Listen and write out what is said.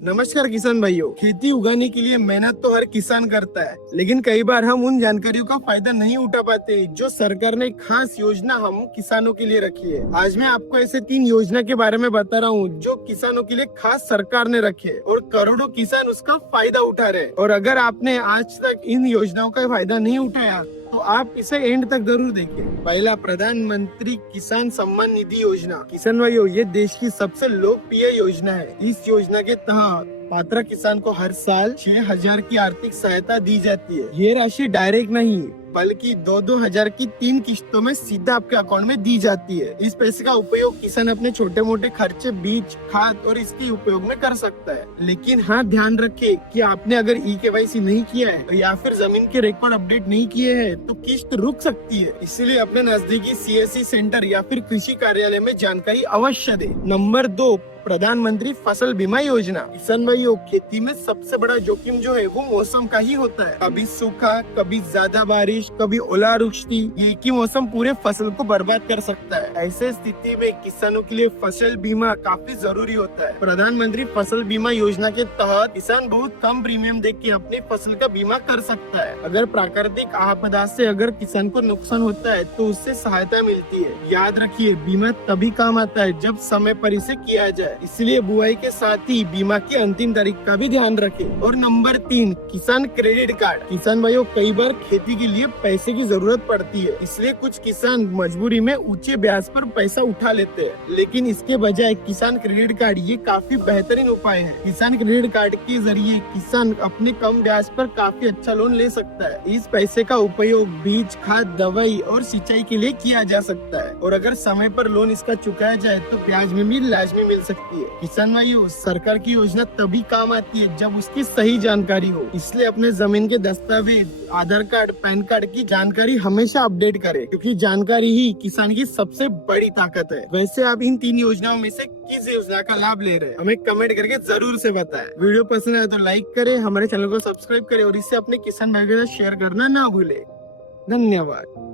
नमस्कार किसान भाइयों। खेती उगाने के लिए मेहनत तो हर किसान करता है, लेकिन कई बार हम उन जानकारियों का फायदा नहीं उठा पाते जो सरकार ने खास योजना हम किसानों के लिए रखी है। आज मैं आपको ऐसे 3 योजना के बारे में बता रहा हूँ जो किसानों के लिए खास सरकार ने रखे है और करोड़ों किसान उसका फायदा उठा रहे हैं। और अगर आपने आज तक इन योजनाओं का फायदा नहीं उठाया तो आप इसे एंड तक जरूर देखें। पहला, प्रधानमंत्री किसान सम्मान निधि योजना। किसान भाइयों, ये देश की सबसे लोकप्रिय योजना है। इस योजना के तहत पात्र किसान को हर साल 6,000 की आर्थिक सहायता दी जाती है। ये राशि डायरेक्ट नहीं बल्कि 2-2 हजार की 3 किस्तों में सीधा आपके अकाउंट में दी जाती है। इस पैसे का उपयोग किसान अपने छोटे मोटे खर्चे, बीज, खाद और इसके उपयोग में कर सकता है। लेकिन हाँ, ध्यान रखें कि आपने अगर eKYC नहीं किया है या फिर जमीन के रिकॉर्ड अपडेट नहीं किए हैं तो किस्त रुक सकती है। इसीलिए अपने नजदीकी CSC सेंटर या फिर कृषि कार्यालय में जानकारी अवश्य दे। नंबर 2, प्रधानमंत्री फसल बीमा योजना। किसान भाइयों, खेती में सबसे बड़ा जोखिम जो है वो मौसम का ही होता है। कभी सूखा, कभी ज्यादा बारिश, कभी ओलावृष्टि। एक ही मौसम पूरे फसल को बर्बाद कर सकता है। ऐसे स्थिति में किसानों के लिए फसल बीमा काफी जरूरी होता है। प्रधानमंत्री फसल बीमा योजना के तहत किसान बहुत कम प्रीमियम देके के अपनी फसल का बीमा कर सकता है। अगर प्राकृतिक आपदा से अगर किसान को नुकसान होता है तो उससे सहायता मिलती है। याद रखिए, बीमा तभी काम आता है जब समय पर इसे किया जाए। इसलिए बुआई के साथ ही बीमा की अंतिम तारीख का भी ध्यान रखें। और नंबर 3, किसान क्रेडिट कार्ड। किसान भाइयों, कई बार खेती के लिए पैसे की जरूरत पड़ती है, इसलिए कुछ किसान मजबूरी में ऊंचे ब्याज पर पैसा उठा लेते हैं। लेकिन इसके बजाय किसान क्रेडिट कार्ड ये काफी बेहतरीन उपाय है। किसान क्रेडिट कार्ड के जरिए किसान अपने कम ब्याज पर काफी अच्छा लोन ले सकता है। इस पैसे का उपयोग बीज, खाद, दवाई और सिंचाई के लिए किया जा सकता है। और अगर समय पर लोन इसका चुकाया जाए तो ब्याज में भी लाजमी मिल सकती है। किसान भाइयों, सरकार की योजना तभी काम आती है जब उसकी सही जानकारी हो। इसलिए अपने जमीन के दस्तावेज, आधार कार्ड, पैन कार्ड की जानकारी हमेशा अपडेट करें, क्योंकि जानकारी ही किसान की सबसे बड़ी ताकत है। वैसे आप इन 3 योजनाओं में से किस योजना का लाभ ले रहे हैं, हमें कमेंट करके जरूर से बताएं। वीडियो पसंद आए तो लाइक करें, हमारे चैनल को सब्सक्राइब करें और इसे अपने किसान भाइयों के साथ शेयर करना ना भूले। धन्यवाद।